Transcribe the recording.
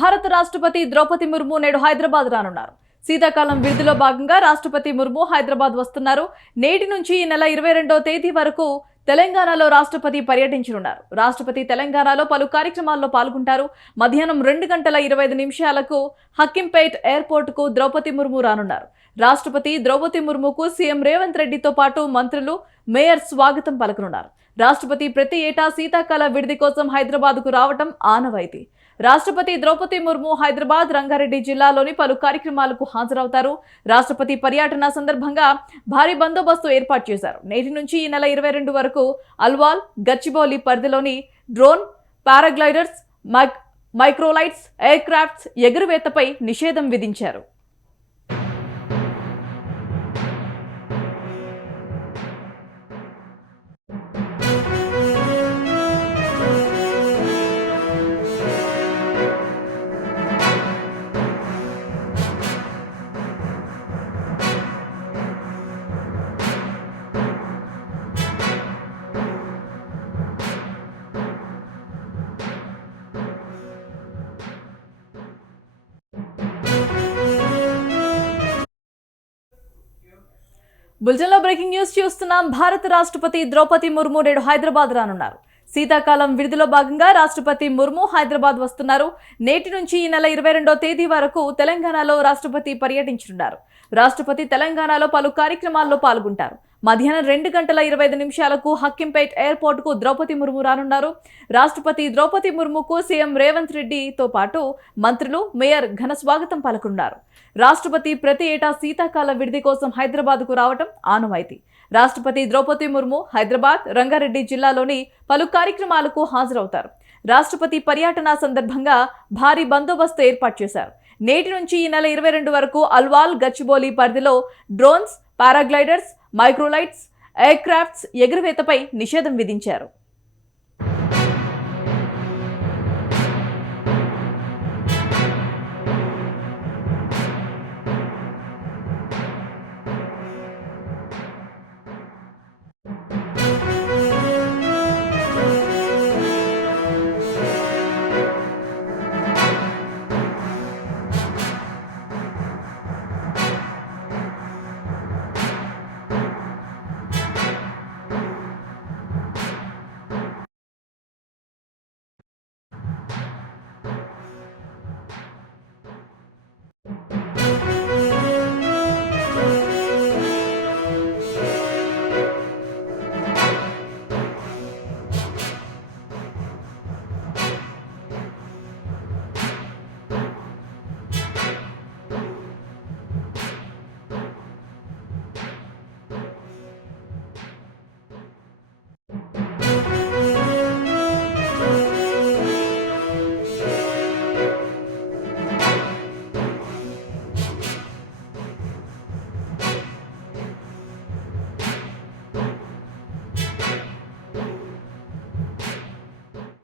భారత రాష్ట్రపతి ద్రౌపది ముర్ము నేడు హైదరాబాద్ రానున్నారు. శీతాకాలం విడుదలలో భాగంగా రాష్ట్రపతి ముర్ము హైదరాబాద్ వస్తున్నారు. నేటి నుంచి ఈ నెల 22వ తేదీ వరకు తెలంగాణలో రాష్ట్రపతి పర్యటించనున్నారు. రాష్ట్రపతి తెలంగాణలో పలు కార్యక్రమాల్లో పాల్గొంటారు. మధ్యాహ్నం 2:25 హక్కింపేట్ ఎయిర్పోర్టుకు ద్రౌపది ముర్ము రానున్నారు. రాష్ట్రపతి ద్రౌపది ముర్ముకు సీఎం రేవంత్ రెడ్డితో పాటు మంత్రులు, మేయర్ స్వాగతం పలకనున్నారు. రాష్ట్రపతి ప్రతి ఏటా శీతాకాల విడిది కోసం హైదరాబాద్కు రావటం ఆనవాయితీ. రాష్ట్రపతి ద్రౌపది ముర్ము హైదరాబాద్, రంగారెడ్డి జిల్లాలోని పలు కార్యక్రమాలకు హాజరవుతారు. రాష్ట్రపతి పర్యటన సందర్భంగా భారీ బందోబస్తు ఏర్పాటు చేశారు. నేటి నుంచి ఈ నెల 22 వరకు అల్వాల్, గచ్చిబౌలి పరిధిలోని డ్రోన్, పారాగ్లైడర్స్, మైక్రోలైట్స్, ఎయిర్ క్రాఫ్ట్స్ ఎగురువేతపై నిషేధం విధించారు. బులెటిన్లో బ్రేకింగ్ న్యూస్ చూస్తున్నాం. భారత రాష్ట్రపతి ద్రౌపది ముర్ము నేడు హైదరాబాద్ రానున్నారు. శీతాకాలం విడుదలలో భాగంగా రాష్ట్రపతి ముర్ము హైదరాబాద్ వస్తున్నారు. నేటి నుంచి ఈ నెల 22వ తేదీ వరకు తెలంగాణలో రాష్ట్రపతి పర్యటించనున్నారు. రాష్ట్రపతి తెలంగాణలో పలు కార్యక్రమాల్లో పాల్గొంటారు. మధ్యాహ్నం 2:25 హక్కింపేట్ ఎయిర్పోర్టుకు ద్రౌపది ముర్ము రానున్నారు. రాష్ట్రపతి ద్రౌపది ముర్ముకు సీఎం రేవంత్ రెడ్డితో పాటు మంత్రులు, మేయర్ ఘన స్వాగతం పలకనున్నారు. రాష్ట్రపతి ప్రతి ఏటా శీతాకాల విడిది కోసం హైదరాబాద్కు రావటం ఆనవాయితీ. రాష్ట్రపతి ద్రౌపది ముర్ము హైదరాబాద్, రంగారెడ్డి జిల్లాలోని పలు కార్యక్రమాలకు హాజరవుతారు. రాష్ట్రపతి పర్యటన సందర్భంగా భారీ బందోబస్తు ఏర్పాటు చేశారు. నేటి నుంచి ఈ నెల 22 వరకు అల్వాల్, గచ్చిబౌలి పరిధిలో డ్రోన్స్, పారాగ్లైడర్స్, మైక్రోలైట్స్, ఎయిర్ క్రాఫ్ట్స్ ఎగురువేతపై నిషేధం విధించారు.